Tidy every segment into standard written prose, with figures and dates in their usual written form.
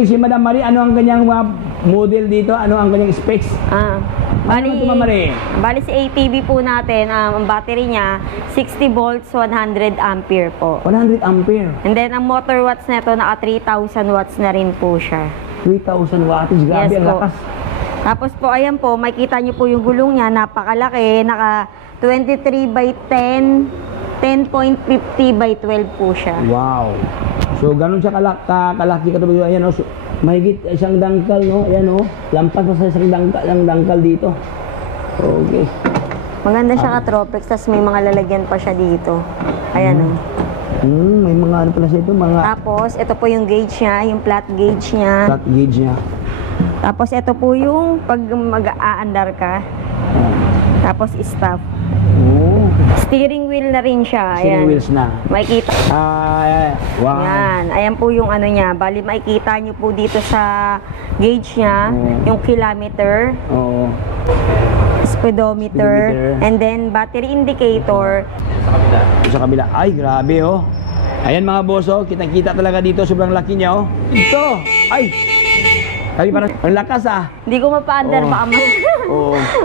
rin si Madam Marie, ano ang kanyang model dito? Ano ang kanyang specs? Bali si ATV po natin, ang battery niya 60 volts, 100 ampere po. 100 ampere. And then ang motor watts nito naka 3,000 watts na rin po siya. 3,000 watts, grabe ang lakas. Tapos po, ayan po, makikita niyo po yung gulong niya, napakalaki, naka 23 by 10, 10.50 by 12 po siya. Wow. So, ganun siya kalaki katulad. Ayan, oh, so, mahigit isang dangkal, no? Ayan, oh. Lampas pa sa isang dangkal dito. Okay. Maganda siya ka-tropics, tapos may mga lalagyan pa siya dito. Ayan, oh. May mga ano pala siya ito, mga... Tapos, ito po yung gauge niya, yung flat gauge niya. Flat gauge niya. Tapos, ito po yung pag mag-aandar ka. Tapos, stop. Oh. Steering wheel na rin siya. Steering ayan. wheels na. Makikita. Wow. Yan. Ayan po yung ano niya. Bali, makikita nyo po dito sa gauge niya, yung kilometer. Oo. Speedometer. And then, battery indicator. Sa kabila. Ay, grabe, oh. Ayan, mga boss, oh. Kitang-kita talaga dito. Sobrang laki niya, oh. Ito. Ay. Sabi parang, ang lakas, ah. Hindi ko mapa-under, baka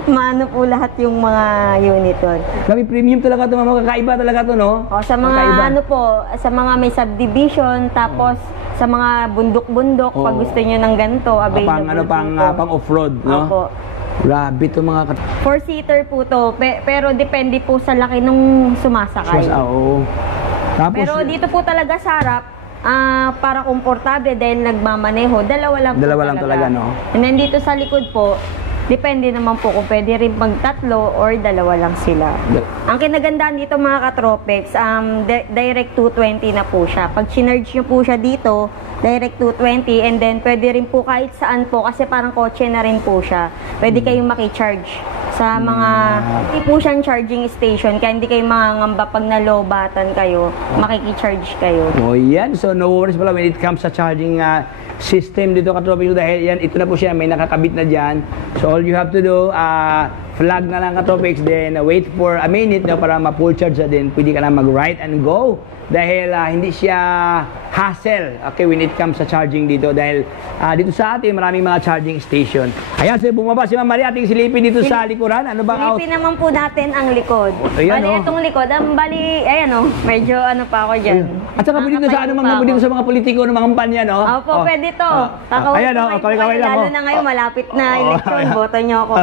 maano po lahat yung mga unit doon. Grabe, premium talaga ito, mga kakaiba talaga ito, no? O, sa mga ano po, sa mga may subdivision, tapos sa mga bundok-bundok, pag gusto nyo ng ganito, available pang off-road, no? Opo. Grabe ito, mga 4-seater po to, pero depende po sa laki nung sumasakay. Oo. Tapos, pero dito po talaga sa harap, para komportable dahil nagmamaneho, dalawa lang talaga, no? And then dito sa likod po, depende naman po kung pwede rin magtatlo or dalawa lang sila. Ang kinagandaan dito mga ka-tropics, direct 220 na po siya. Pag sinurge nyo po siya dito, direct 220, and then pwede rin po kahit saan po kasi parang kotse na rin po siya. Pwede kayong makicharge sa mga, hindi po siyang charging station, kaya hindi kayo mangangamba pag nalobatan kayo, makikicharge kayo. Oh, yan. So, no worries pala when it comes sa charging system dito, ka-tropics, dahil yan, ito na po siya, may nakakabit na dyan. So, all you have to do, flag na lang, ka-tropics, then wait for a minute, no, para ma-full charge na din, pwede ka na mag-ride and go. Dahil hindi siya hassle, okay, when it comes sa charging dito. Dahil dito sa atin, maraming mga charging station. Ayan, so bumaba si Ma'am Marie, ating silipin dito sa likuran. Ano ba? Silipin naman po natin ang likod. Ayan, bali, itong likod, ayan o, medyo ano pa ako dyan. At saka pwede dito sa, dito sa mga politiko ng mga kampanya, no? Opo, pwede to. Ayan, kaway lang. Lalo na ngayon, malapit na election, boto nyo ako.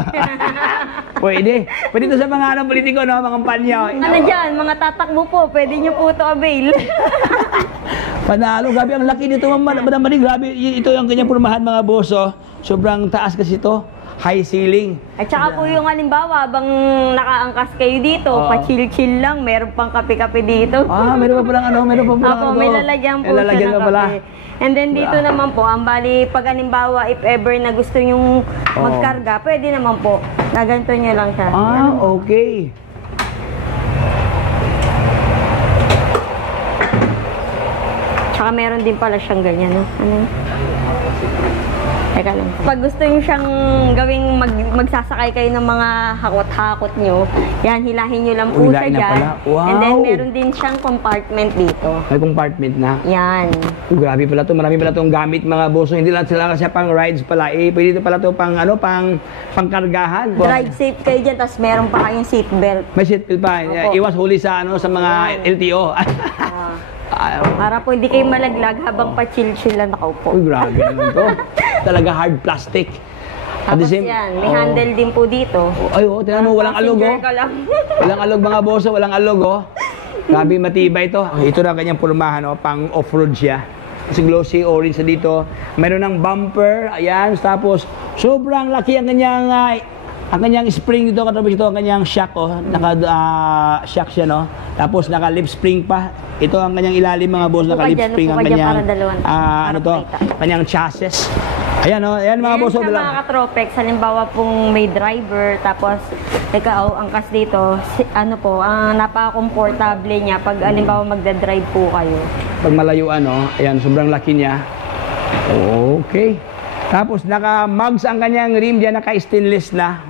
Pwede. Pwede ito sa mga politiko, no? Mga kampanya. Ano dyan, mga tatakbo po, pwede nyo po ito avail. Panalo, grabe ang laki nito, Madam Marie, grabe. Ito yung kanyang purmahan, mga boss, oh. Sobrang taas kasi ito. High ceiling. At saka po yung halimbawa, bang nakaangkas kayo dito, pa-chill-chill lang, meron pang kape-kape dito. Meron pa palang may lalagyan po siya ng kape. And then dito naman po, ang bali, pag halimbawa, if ever na gusto nyong magkarga, pwede naman po. Naganto nyo lang siya. Okay. Tsaka meron din pala siyang ganyan, no? Ano? Teka lang. Pag gusto nyo siyang gawing magsasakay kayo ng mga hakot-hakot nyo, yan, hilahin nyo lang po siya dyan. Wow. And then, meron din siyang compartment dito. May compartment na? Yan. Grabe pala to. Marami pala itong gamit, mga boso. Hindi lang sila kasi pang rides pala. Pwede ito pala ito pang, pangkargahan. Drive safe kayo dyan, tapos meron pa kayong seatbelt. May seatbelt pa. Iwas huli sa, sa mga LTO. Para po hindi kayo malaglag habang pa-chill-chill lang nakaupo. Uy, grabe naman to. Talaga hard plastic. Tapos yan, may handle din po dito. Ay, tingnan mo, walang alog, oh. Walang alog, mga boso, walang alog, oh. Grabe, matibay ito. Ito na kanyang pulmahan, oh, pang off-road siya. Kasi glossy orange na dito. Mayroon ng bumper, ayan. Tapos, sobrang laki ang kanyang spring dito, katapos ito ang kanyang shock, oh. Shock siya, no? Tapos naka-lip spring pa. Ito ang kanyang ilalim, mga boss, naka-lip spring ang kanyang kanyang chassis. Ayan, oh, ayan mga boss. Ayan siya, mga ka-tropex, halimbawa pong may driver, tapos ikaw, angkas dito, napaka-komportable niya pag halimbawa magda-drive po kayo. Pag malayuan, oh, ayan, sobrang laki niya. Okay. Tapos naka-mugs ang kanyang rim diyan, naka-stainless na.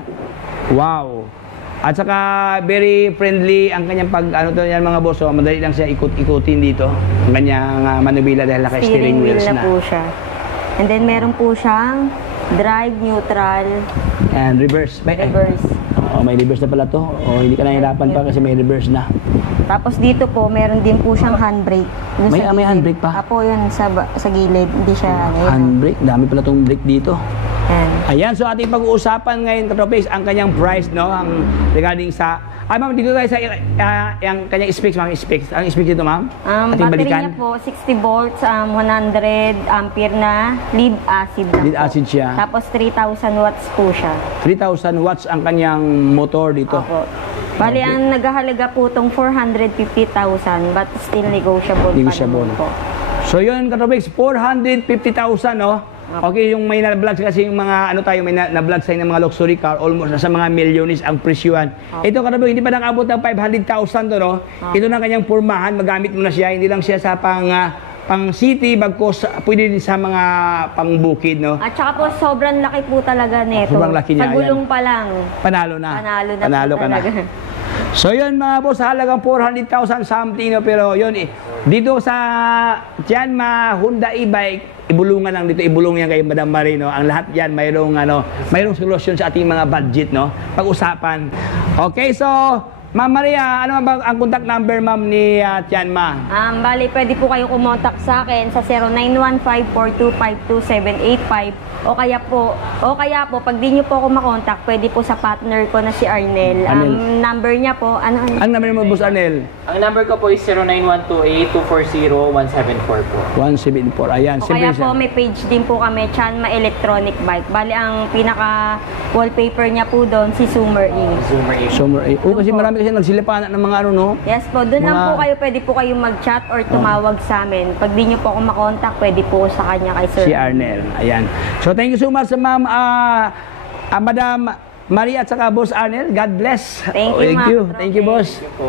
Wow. At saka very friendly ang kanyang yan mga boss, oh, madali lang siya ikot-ikutin dito. Ang kanyang manubila dahil naka-steering wheels na. Po siya. And then meron po siyang drive, neutral, And reverse. reverse. May reverse na pala to. Hindi ka nahihirapan pa kasi may reverse na. Tapos dito po, meron din po siyang handbrake. Dun May sa gilid. handbrake pa? Apo, yun sa gilid. Hindi siya Handbrake. Dami pala tong brake dito. Yan. Ayan, so ating pag-uusapan ngayon, katropes, ang kanyang price, no? Ang regarding sa... ma'am, dito tayo sa yung kanyang specs, ma'am, specs. Ang specs dito, ma'am? Ating Battery balikan. niya po, 60 volts, 100 ampere na lead acid na Lead po. acid siya. Tapos 3,000 watts po siya. 3,000 watts ang kanyang motor dito. Opo. Bali, ang naghahalaga po itong 450,000 but still negotiable, Negotiable. pa naman po. So yun, katropes, 450,000, no? Okay, yung may na-vlog kasi yung mga, may na-vlog sa ng mga luxury car, almost nasa mga millions ang presyuhan. Ito, katropes, hindi pa nakabot ng 500,000 to, no? Ito na kanyang pormahan, magamit mo na siya, hindi lang siya sa pang city, bagkos pwede din sa mga pang bukid, no? At saka po, sobrang laki po talaga nito. Sobrang laki niya, Sa gulong yan. pa lang. Panalo na. Panalo ka na. talaga. So yun mga boss, halagang 400,000 something, no? Pero yun, dito sa Tianma Honda e-bike, ibulungan lang dito, ibulong yan kay Madam Marino. Ang lahat yan, mayroong solusyon sa ating mga budget, no? Pag-usapan. Okay, so Ma'am Maria, ano ba ang contact number, ma'am, ni Tianma? Bali, pwede po kayo kumontak sa akin sa 0915-4252-785 o kaya po, pag di nyo po ako makontak, pwede po sa partner ko na si Arnel. Number niya po, ano? Ang number mo, Boss Arnel? Ang number ko po is 0912-8240174 po. 174, ayan. O kaya po, may page din po kami, Tianma Electronic Bike. Bali, ang pinaka-wallpaper niya po doon, si Zoomer Inc. Zoomer Inc. Summer, kasi marami kasi nagsilipanan ng mga no? Yes po, doon lang po kayo, pwede po kayong mag-chat or tumawag sa amin. Pag di nyo po ako makontak, pwede po sa kanya kay Sir. Si Arnel, ayan. So thank you so much sa ma'am, Madam Maria at saka Boss Arnel. God bless. Thank you, ma'am. Thank you, boss. Ito po.